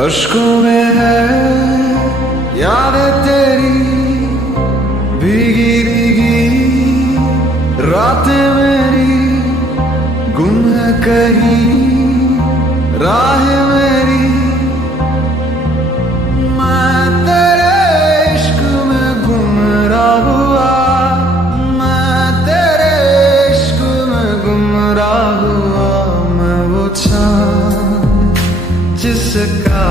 अश्कों में है यादें तेरी भीगी भीगी रातें मेरी गुम है कहीं राह मेरी। मैं तेरे इश्क में गुमराह हुआ, मैं तेरे इश्क में गुमराह हुआ। मैं वो चाँद जिसका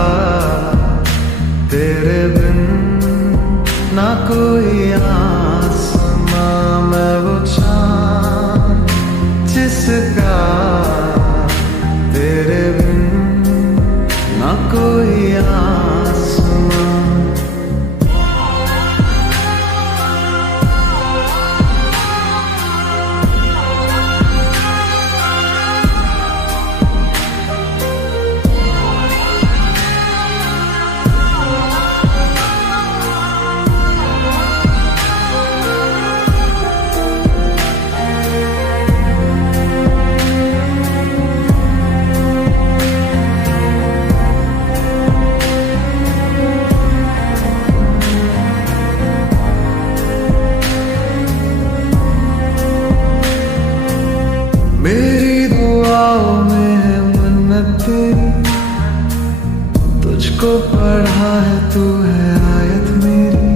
तेरे बिन ना कोई आसमां। मैं वो चाँद जिसका तेरे बिन ना कोई आसमां। मेरी दुआओं में है मन्नत तेरी, तुझको पढ़ा है तू है आयत मेरी।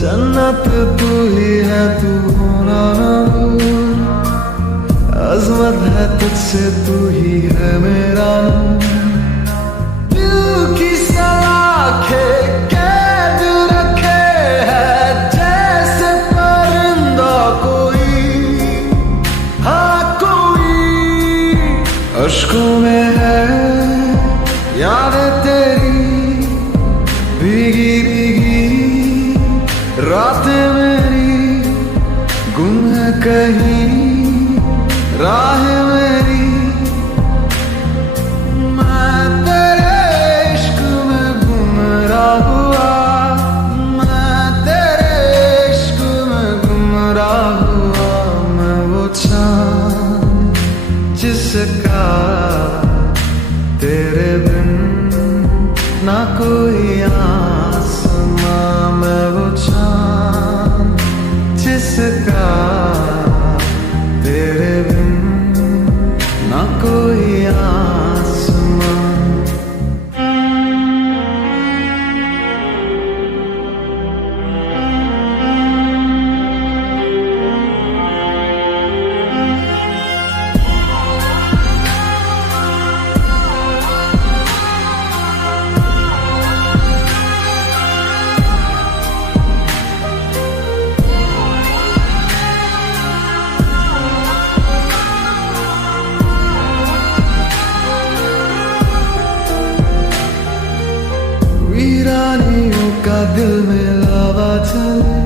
जन्नत तू ही है तू होना ना दूर, अज़मत है तुझसे तू ही है मेरा नूर। दिल की सलाखें कैद रखे है जैसे परिंदा कोई, हाँ कोई। अश्कों में है यादें तेरी भीगी भीगी रातें मेरी गुम है कहीं राह मेरी। मैं तेरे इश्क में गुमराह हुआ, मैं तेरे इश्क में गुमराह हुआ। मैं वो चाँद जिसका तेरे बिन ना कोई आसमां। मैं वो चाँद जिसका तेरे बिन ना कोई आसमां। वीरानियों का दिल में लावा चले,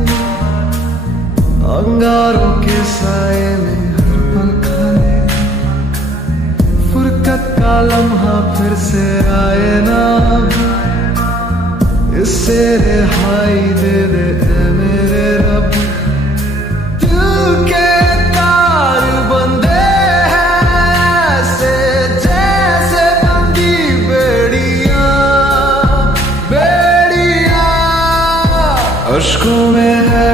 अंगारों के साए में हर पल खाए। फुरकत का लम्हा फिर से आए ना, इससे रिहाई दे दे ऐ मेरे रब। दिल के तार बंधे हैं ऐसे जैसे बंधी बेड़ियां, अश्कों में है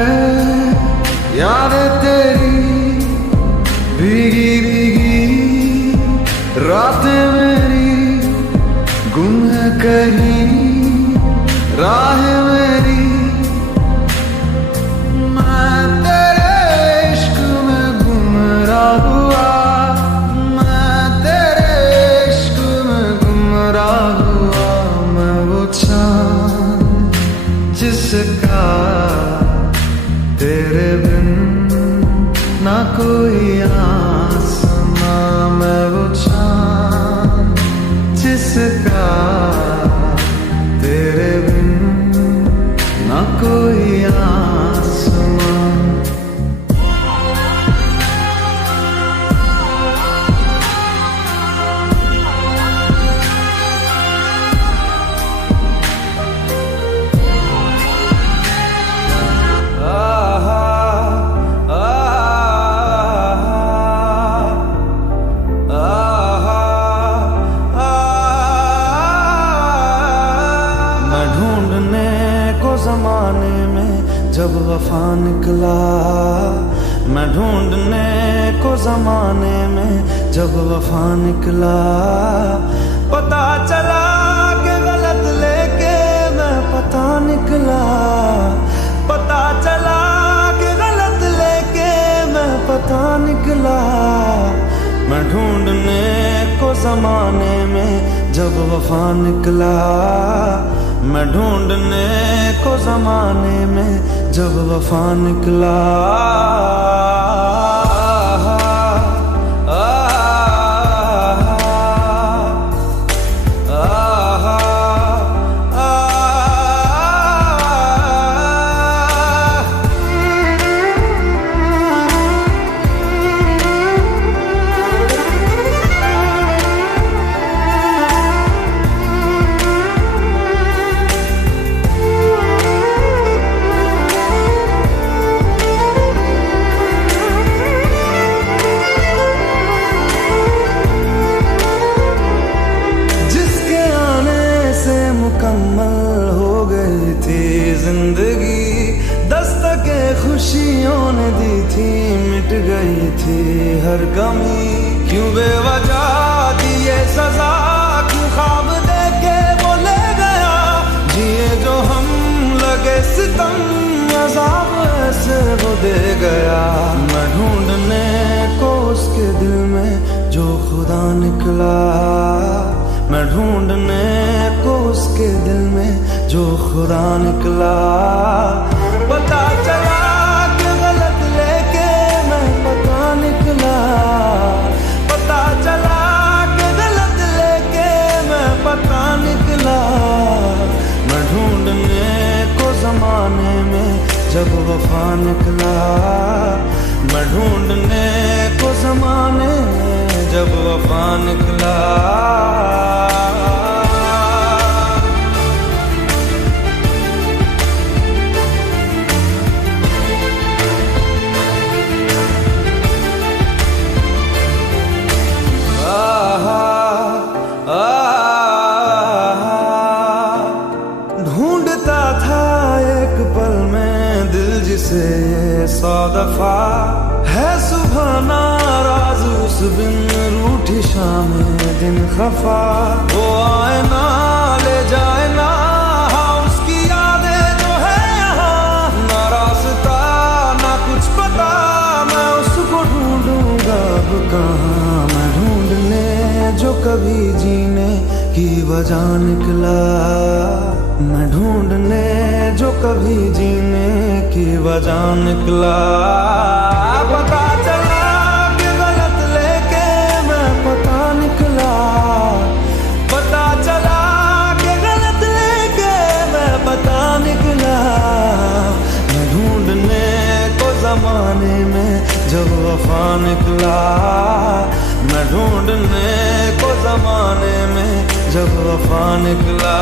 यादें तेरी भीगी भीगी रातें मेरी गुम है कहीं राह मेरी। मैं तेरे इश्क में गुमराह हुआ, मैं तेरे इश्क में गुमराह हुआ। मैं वो चाँद जिसका तेरे बिन ना कोई आसमां। मैं वो चाँद जिसका तेरे बिन ना कोई आसमां। ढूंढने को जमाने में जब वफा निकला, पता चला कि गलत लेके मैं पता निकला, पता चला कि गलत लेके मैं पता निकला। मैं ढूंढने को जमाने में जब वफा निकला, मैं ढूंढने को जमाने में जब वफा निकला। मुकम्मल हो गई थी जिंदगी, दस्तके खुशियों ने दी थी, मिट गई थी हर कमी। क्यों बेवजह दिए सजा, क्यों ख्वाब देके वो ले गया, जिए जो हम लगे सितम, अज़ाब ऐसे वो दे गया। मैं ढूंढने को उसके दिल में जो खुदा निकला, मैं ढूंढने को उसके दिल में जो खुदा निकला। पता चला कि गलत लेके मैं पता निकला, पता चला कि गलत लेके मैं पता निकला। मैं ढूंढने को जमाने में जब वफा निकला, मैं ढूंढने को जमाने में जब वफा निकला। ढूंढता था एक पल में दिल जिसे ये 100 दफा, है सुबह नाराज उस बिन रूठी शाम दिन खफा। वो आए ना ले जाए ना, हाँ उसकी यादें जो है यहाँ, ना रास्ता ना कुछ पता, मैं उसको ढूंढूंगा अब कहाँ। मैं ढूंढने जो कभी जीने की वजह निकला, मैं ढूंढने जो कभी जीने की वजह निकला। पता चला कि गलत लेके मैं पता निकला, पता चला कि गलत लेके मैं पता निकला। मैं ढूंढने को जमाने में जब वफा निकला, मैं ढूंढने को जमाने में जब वफा निकला।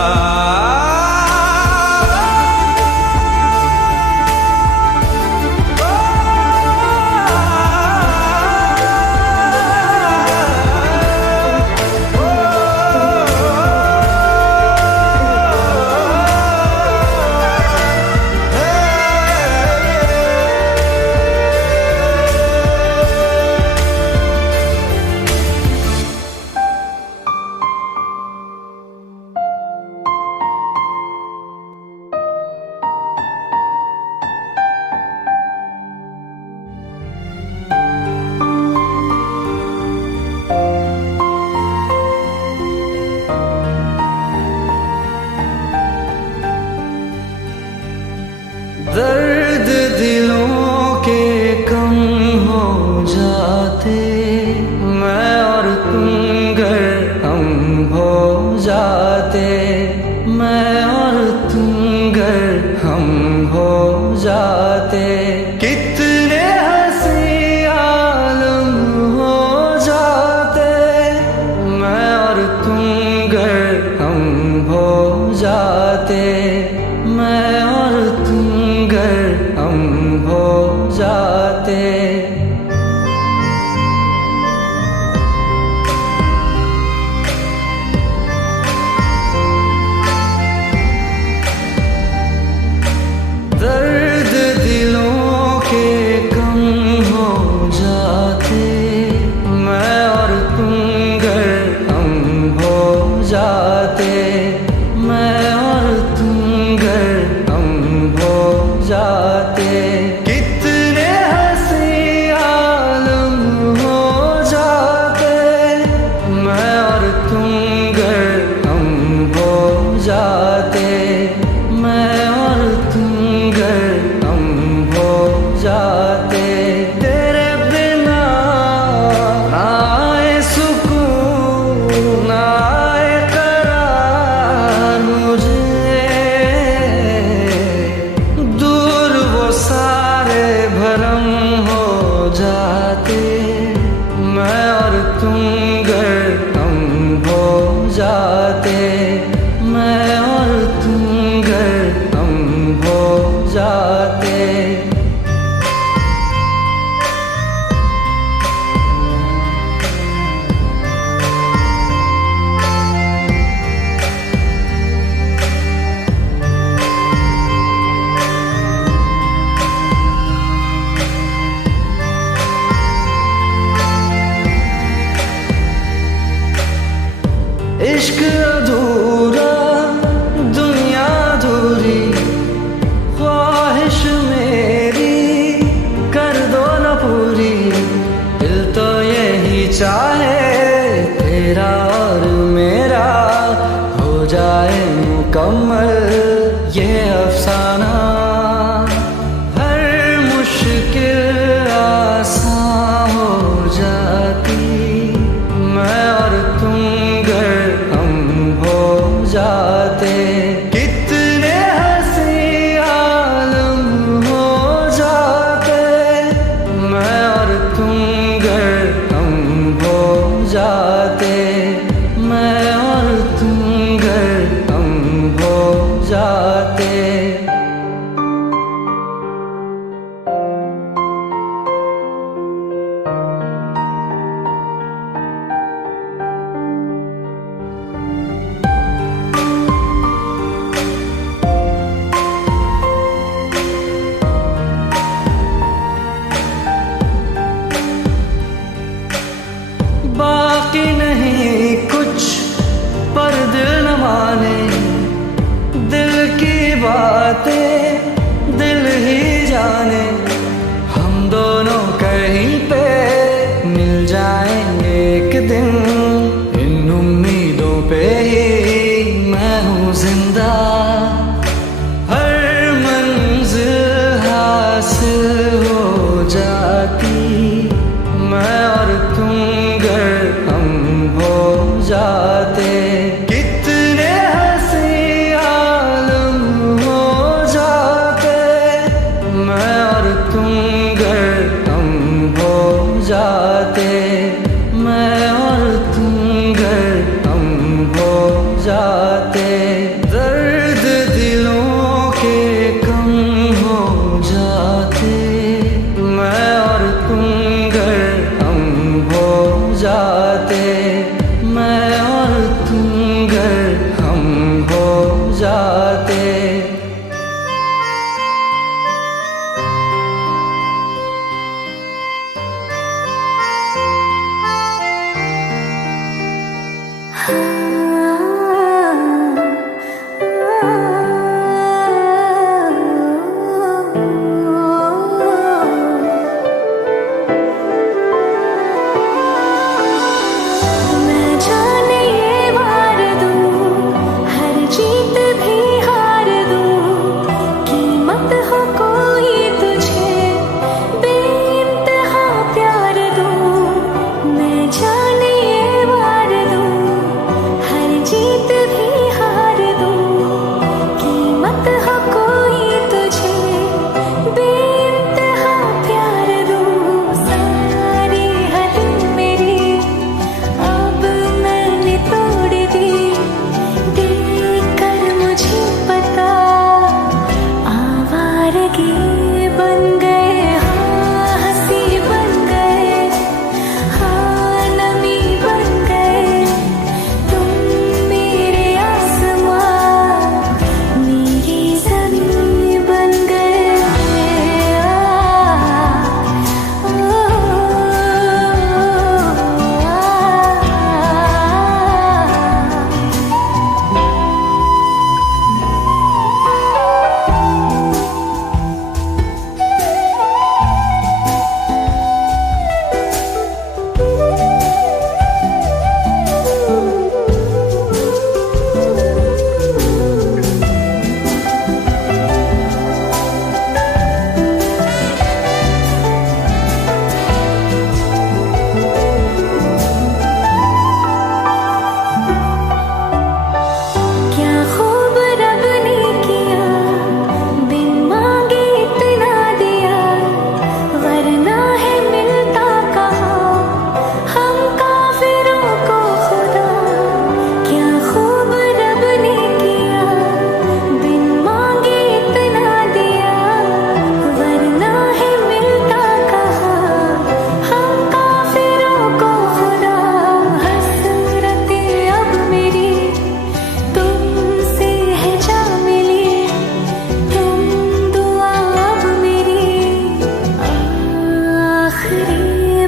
इश्क अधूरा दुनिया अधूरी, ख्वाहिश मेरी कर दो न पूरी। दिल तो यही चाहे तेरा और मेरा हो जाए मुकम्मल ये अफसाना। हर मुश्किल आसान हो जाती मैं और तुम गर हम हो जाते। कितने हंसी आलम हो जाते मैं और तुम गर हम हो जाते। मैं और तुम गर हम हो जाते। बाकी नहीं कुछ पर दिल न माने, दिल की बातें दिल ही जाने। हम दोनों कहीं पे मिल जाएंगे एक दिन, इन उम्मीदों पे ही मैं हूँ जिंदा। हर मंजिल हासिल हो जाती मैं और तुम गर हम हो जाते। कितने हंसी आलम हो जाते मैं और तुम गर हम हो जाते। मैं और तुम गर हम हो जाते। दर्द दिलों के कम हो जाते मैं और तुम गर हम हो जाते। मैं और तुम गर हम हो जाते।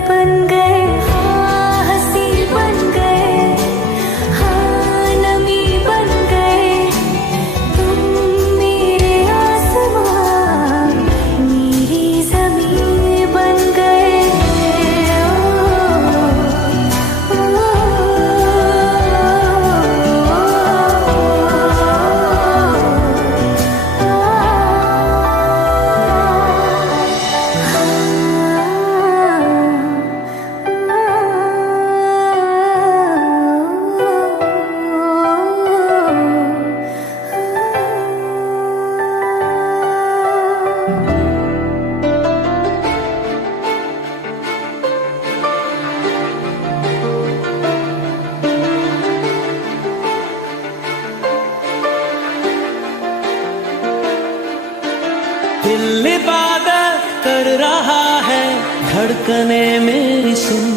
बन गए, हाँ हंसी बन गए, हाँ धड़कने मेरी सुन,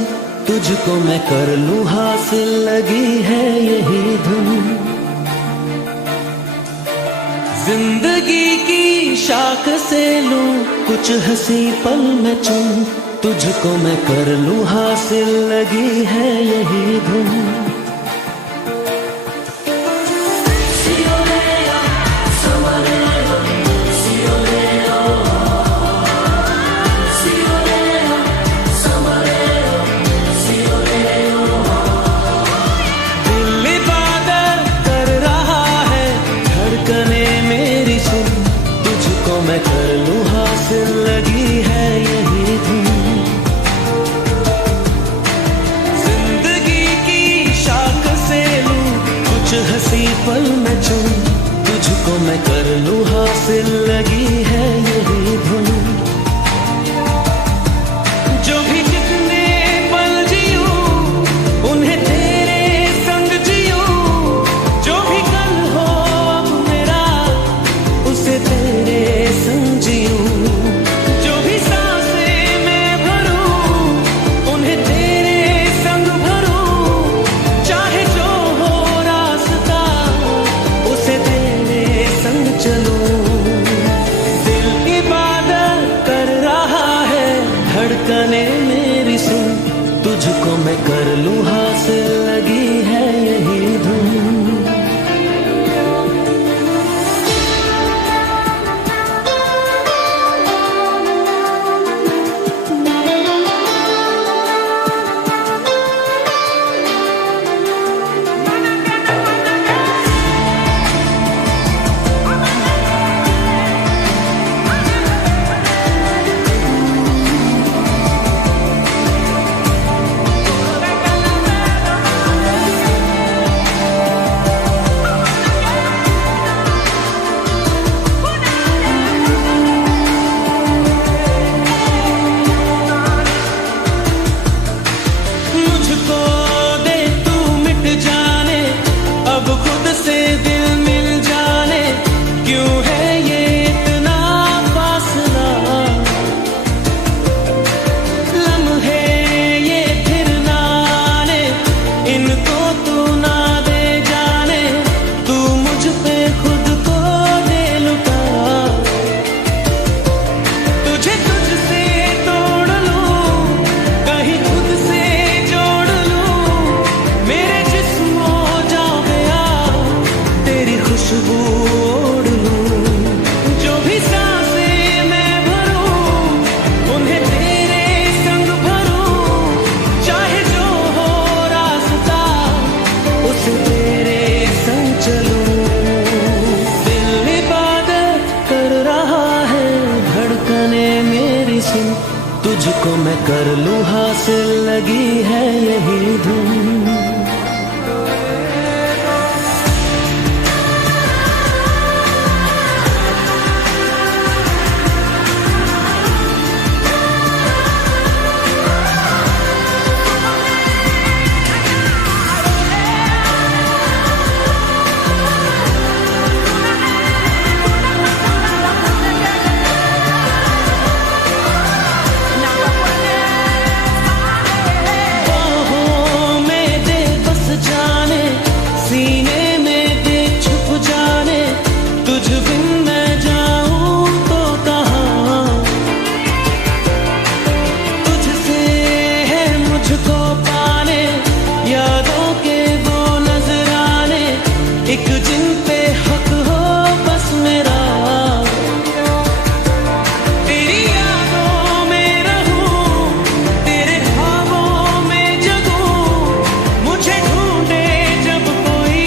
तुझको मैं कर लूं हासिल, लगी है यही धुन। जिंदगी की शाख से लूं कुछ हंसी पल में चुन, तुझको मैं कर लूं हासिल, लगी है यही धुन। मैं कर लूं हासिल, लगी है यही धुन। जिंदगी की शाख से लूं कुछ हंसी पल में चुन, तुझको मैं कर लूं हासिल, लगी है यही धुन। जो भी जितने पल जियूं उन्हें तेरे संग जियूं, जो भी कल हो अब मेरा उसे तेरे संग जियूं, जो भी सांसें मैं भरूं उन्हें तेरे संग भरूं, चाहे जो हो रास्ता उसे तेरे संग चलूं। दिल इबादत कर रहा है, धड़कने मेरी सुन, तुझको मैं कर लूं हासिल, लगी है यही धुन। तुझको मैं कर लूं हासिल, लगी है यही धुन। एक जिन पे हक हो बस मेरा, तेरी यादों में रहूं, तेरे ख्वाबों में जगूं, मुझे ढूंढे जब कोई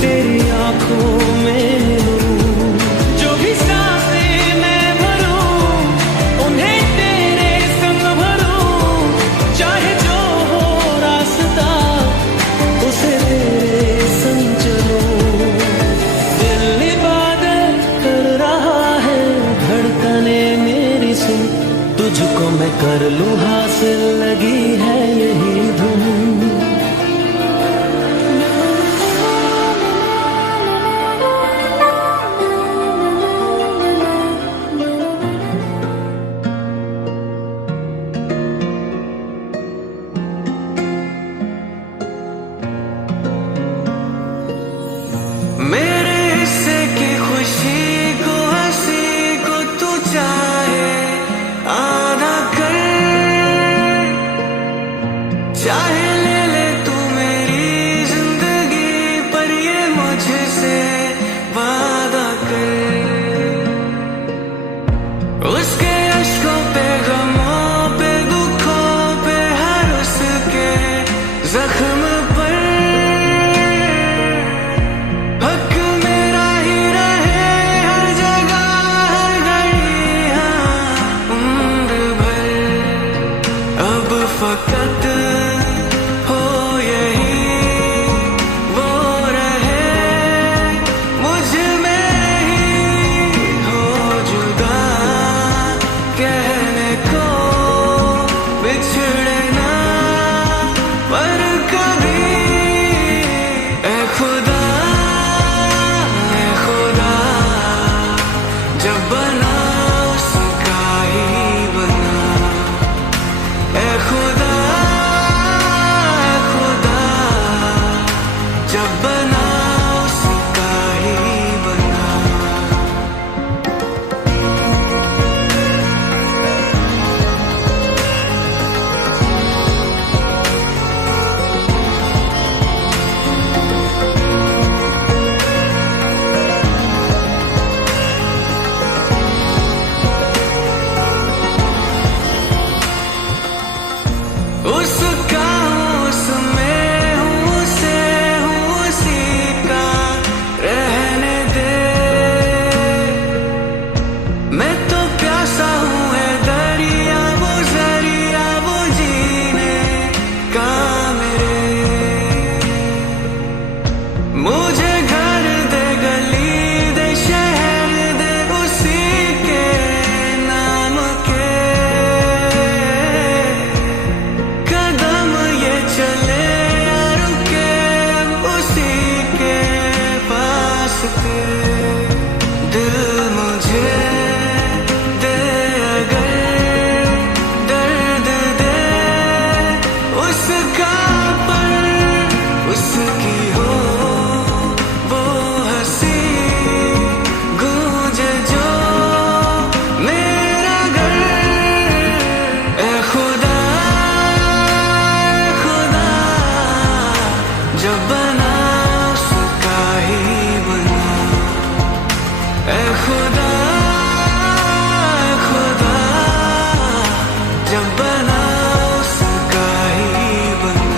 तेरी आंखों में मिलूं, जो भी सांसें मैं भरूं उन्हें तेरे संग भरूं, चाहे जो हो रास्ता उसे तेरे संग चलूं। दिल इबादत कर रहा है, धड़कने मेरी सुन, तुझको मैं कर लूं हासिल, लगी है यही धुन। चाहे ले ले तू मेरी जिंदगी, पर ये मुझसे वादा कर, उसके अश्कों पे, गमों पे, दुखों पे, हर उसके जख्म पर हक मेरा ही रहे, हर जगह हर घड़ी, हाँ उम्र भर। अब फकत हो यही वो रहे, मुझ में ही हो जुदा, कहने को बिछड़े ना पर कभी। ए खुदा, ए खुदा, जब बना उसका ही बना। ए खुदा, ए खुदा, जब बना उसका ही बना। उसका हूँ, उसमें हूँ, उसे हूँ, उसी का रहने दे। मैं तो प्यासा हूँ, है दरिया वो जरिया, वो जीने का मेरे। मुझे घर दे, गली दे, शहर दे, उसी के नाम के। कदम ये चले या रुके, उसी के पास के। दिल मुझे दे अगर दर्द दे, उसका पर उसकी हो वो हंसी, गूंजे जो मेरा घर। ए खुदा, खुदा, जब बना उसका ही बना। ए खुदा, खुदा, जब बना उसका ही बना।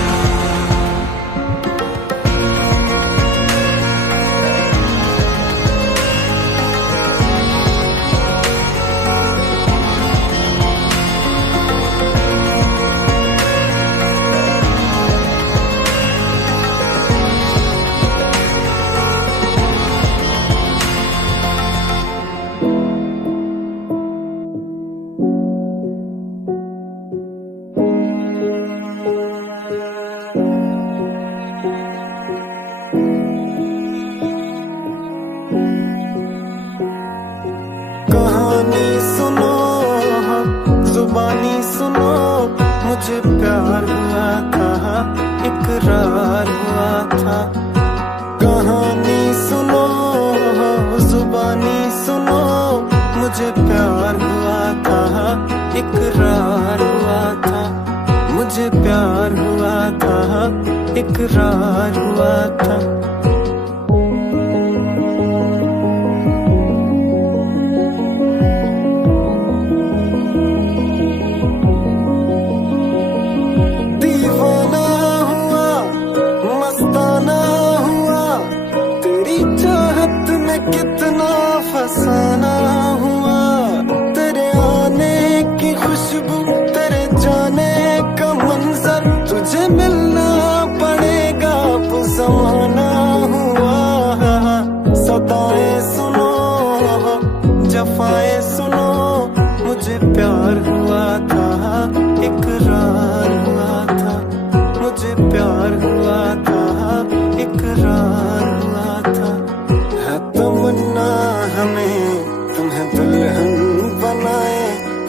कहानी सुनो, जुबानी सुनो, मुझे प्यार हुआ था, इकरार हुआ था। कहानी सुनो, जुबानी सुनो, मुझे प्यार हुआ था, इकरार हुआ था। मुझे प्यार हुआ था, इकरार हुआ था। दीवाना हुआ, मस्ताना हुआ, तेरी चाहत में कितना फसाना हुआ। तेरे आने की खुशबू, तेरे जाने का मंजर, तुझे मिलना पड़ेगा अब ज़माना हुआ। सदाएं सुनो, जफाएं सुनो, मुझे प्यार हुआ था, इकरार हुआ था। मुझे प्यार हुआ था, इकरार हुआ था। है तमन्ना हमें तुम्हें दुल्हन बनाए,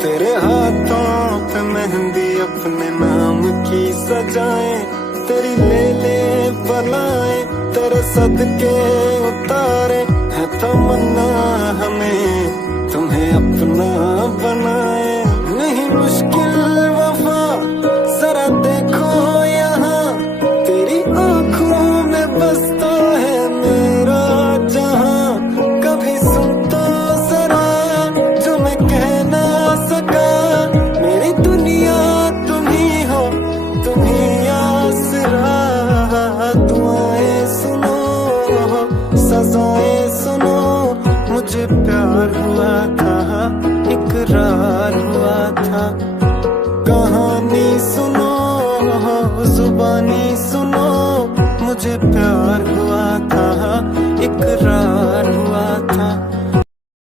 तेरे हाथों पे मेहंदी अपने नाम की सजाए। तेरी ले ले बनाए, तेरे सदके उतारे। है तमन्ना हमें तुम्हें अपना बनाए। नहीं मुश्किल वफा, जरा देखो ये मुझे प्यार हुआ था, इकरार हुआ था। कहानी सुनो, जुबानी सुनो,